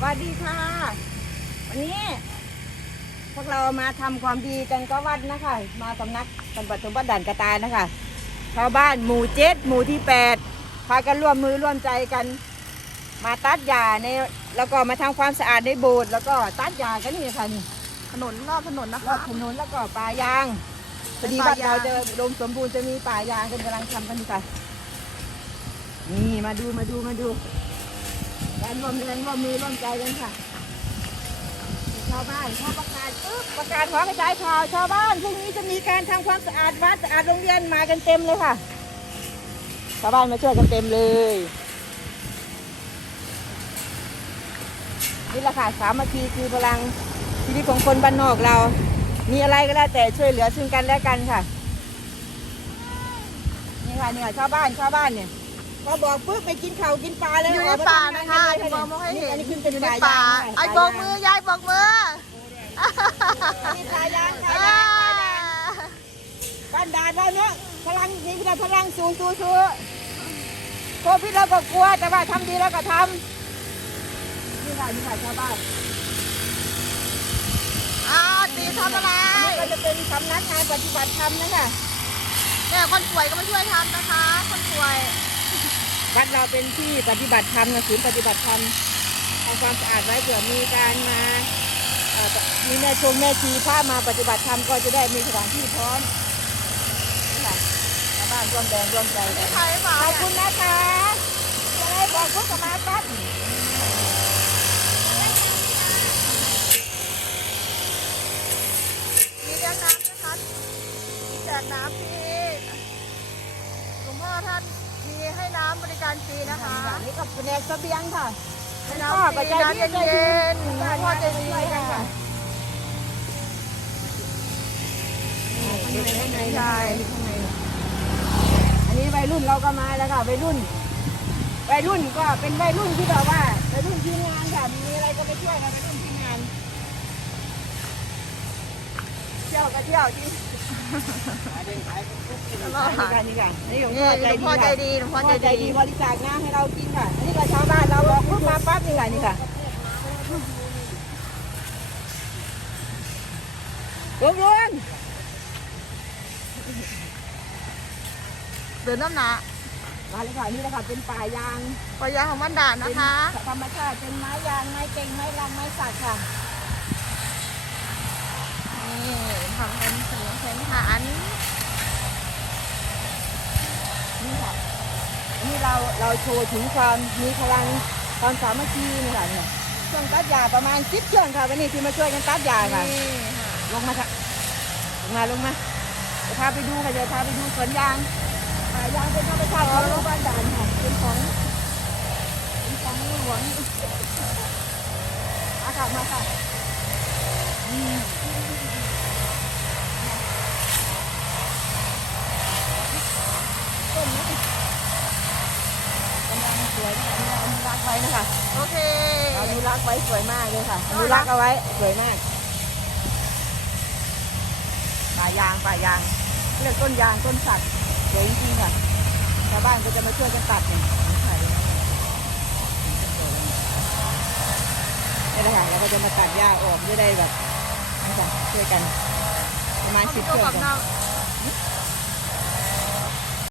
สวัสดีค่ะ วันนี้ พวกเรามาทำความดีกันก็วัดนะคะ มาสำนักบรรพสมบัติด่านกระตายนะคะชาวบ้านหมู่เจ็ดหมู่ที่แปดพากันร่วมมือร่วมใจกัน มาตัดหญ้าในแล้วก็มาทำความสะอาดในโบสถ์แล้วก็ตัดหญ้ากันนี่ค่ะนี่ถนนรอบถนนนะรอคะบถนนแล้วก็ป่ายางพอดีเป็นบ้าป่านยางเราจะอุดมสมบูรณ์จะมีป่ายางกันกำลังทำกันอยู่ค่ะ นี่มาดูมาดูมาดู การร่วมแรงร่วมมือร่วมใจกันค่ะ ชาวบ้านพอประกาศปึ๊บประกาศขอกระจายข่าวชาวบ้านพรุ่งนี้จะมีการทำความสะอาดวัดสะอาดโรงเรียนมากันเต็มเลยค่ะ ชาวบ้านมาช่วยกันเต็มเลยนี่แหละค่ะสามัคคีคือพลังชีวิตของคนบ้านนอกเรา มีอะไรก็แล้วแต่ช่วยเหลือซึ่งกันและกันค่ะนี่ค่ะนี่ค่ะชาวบ้านชาวบ้านเนี่ย พอบอกปุ๊บไปกินข้าวกินปลาเลยอยู่ในกมป่าทำงนะคะกัจะเลยมองไม่ให้เห็นอันนี้ขึ้นเป็นอยู่ในป่าป่ายางค่ะไอ้ป่าโบยางกมือยายโบกมืออันนี้ป่ายางป่าอ่ายางป่ายางบ้านด่านเราเนาะพลังมีพลังสูงสู้สู้โควิดเราก็กลัวแต่ว่าทำดีแล้วก็ทำนี่ค่ะนี่ค่ะชาวบ้านอ้าวตีทำอะไรอันนี้ก็จะเป็นสำนักงานปฏิบัติธรรมนะคะเนี่ยคนป่วยก็มาช่วยทำนะคะ คนป่วย วัดเราเป็นที่ปฏิบัติธรรมนะศูนย์ปฏิบัติธรรมทำความสะอาดไว้เผื่อมีการมามีแม่ชงแม่ชีพามาปฏิบัติธรรมก็จะได้มีสถานที่พร้อมนี่ค่ะชาวบ้านร่วมแรงร่วมใจกันขอบคุณนะคะจะได้บอกพวกกับมาปั๊บมีน้ำนะคะมีแจกน้ำฟรีหลวงพ่อท่าน ให้น้ำบริการฟรีนะคะนี่ก็เป็นแนวเสบียงค่ะให้น้ำฟรีน้ำเย็นๆหลวงพ่อใจดีช่วยกันค่ะค่ะนี่ข้างในใช่ข้างในอันนี้วัยรุ่นเราก็มาแล้วค่ะวัยรุ่นวัยรุ่นก็เป็นวัยรุ่นที่แบบว่าวัยรุ่นทีมงานค่ะมีอะไรก็ไปช่วยกันวัยรุ่นทีมงานเที่ยวก็เที่ยวที่ นี่ค่ะนี่ค่ะนี่หลวงพ่อหลวงพ่อใจดีหลวงพ่อใจดีบริจาคน้ำให้เรากินค่ะอันนี้ก็ชาวบ้านเราบอกปุ๊บมาปั๊บนี่ค่ะนี่ค่ะลุงลุงเดินน้ำหนามาเลยค่ะนี่แหละค่ะเป็นป่ายางปอยางของบ้านด่านนะคะธรรมชาติเป็นไม้ยางไม้เก่งไม้รังไม้สักค่ะ นี่ทำเป็นเสียงแข็งฐานนี่ค่ะนี่เราเราโชว์ถึงความมีพลังความสามัคคีนี่ค่ะเนี่ยช่วงตัดหญ้าประมาณสิบช่วงค่ะวันนี้ที่มาช่วยกันตัดหญ้าค่ะนี่ค่ะลงมาค่ะลงมาลงมาจะพาไปดูค่ะจะพาไปดูสวนยางยางเป็นธรรมชาติของโรงพยาบาลด่านค่ะเป็นของเป็นของหลวงอาค่ะมาค่ะอืมต้นนี้กำลังสวยนะคะเราอนุรักษ์ไว้นะคะโอเคเราอนุรักษ์ไว้สวยมากเลยค่ะอนุรักษ์เอาไว้สวยมากป่ายางป่ายางเรียกต้นยางต้นสักสวยจริงๆค่ะชาวบ้านก็จะมาช่วยกันตัดเนี่ยถ่ายเลยนี่แหละค่ะเราก็จะมาตัดหญ้าออกจะได้แบบนี่ค่ะช่วยกันประมาณเอาสิพี่บโจช่วกับงน้ำ